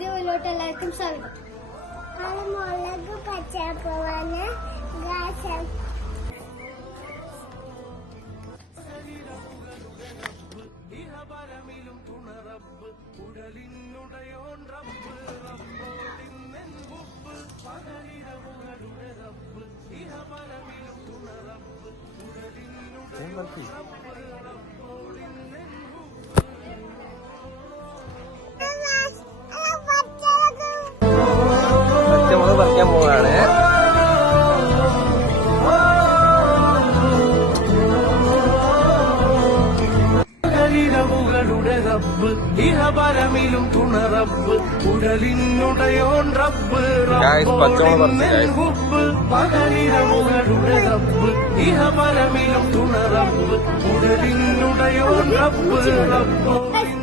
പുതിയ വീട്ടിലോട്ട് എല്ലാവർക്കും സ്വാഗതം. മുളക് പച്ചപ്പോവാന് ഗാസം. പച്ചമുളക് പകലിരവുകളുടെ റബ്ബ് ഇഹപരമിലും ഉടലിനുടയോൻ റബ്ബ് പറിച്ചു, guys. ഹുബ് പകലിരവുകളുടെ റബ്ബ് ഇഹപരമിലും തുണറബ്ബ് ഉടലിനുടയോൻ റബ്ബ് റബ്ബോടിൻ